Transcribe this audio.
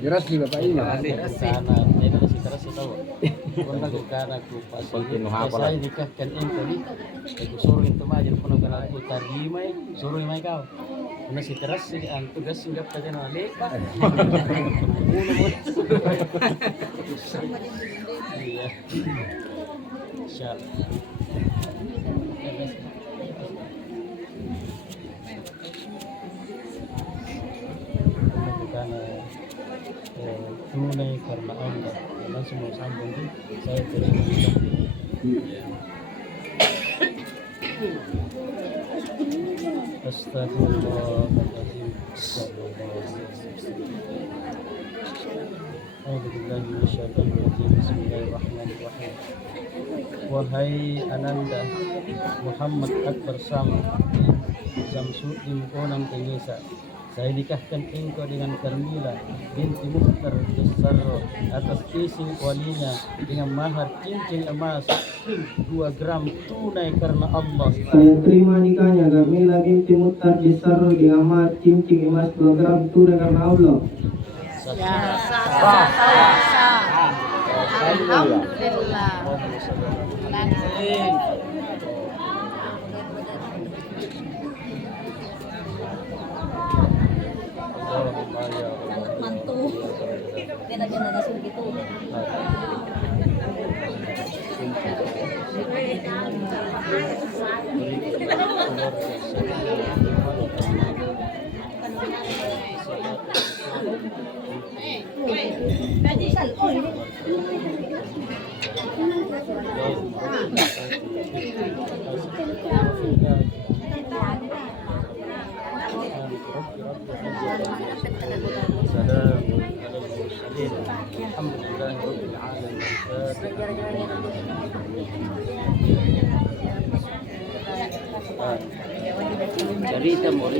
Gerasi Bapak ini. Sana, ini masih keras tahu. Kung nagkana ko pa sa nikahkan engko ni. Kung suruh itu mah jadi puno kana ko tarimay, suruh may kau. Una si keras si ang tugas singgap ka na ali. Uno mo. Iya. Siap. Karena tunai karena Allah dan semua sambung itu saya terima Astagfirullahaladzim. Bismillahirrahmanirrahim. Wahai Ananda Muhammad Akbar Samsudin Konang Tenisa, saya nikahkan engkau dengan Karmila binti Mukhtar Desarro atas isi walinya dengan mahar cincin emas 2 gram tunai karena Allah. Saya terima nikahnya Karmila binti Mukhtar Desarro dengan mahar cincin emas 2 gram tunai karena Allah. Alhamdulillah. Mantu. Beda-beda nasi begitu. Cerita mau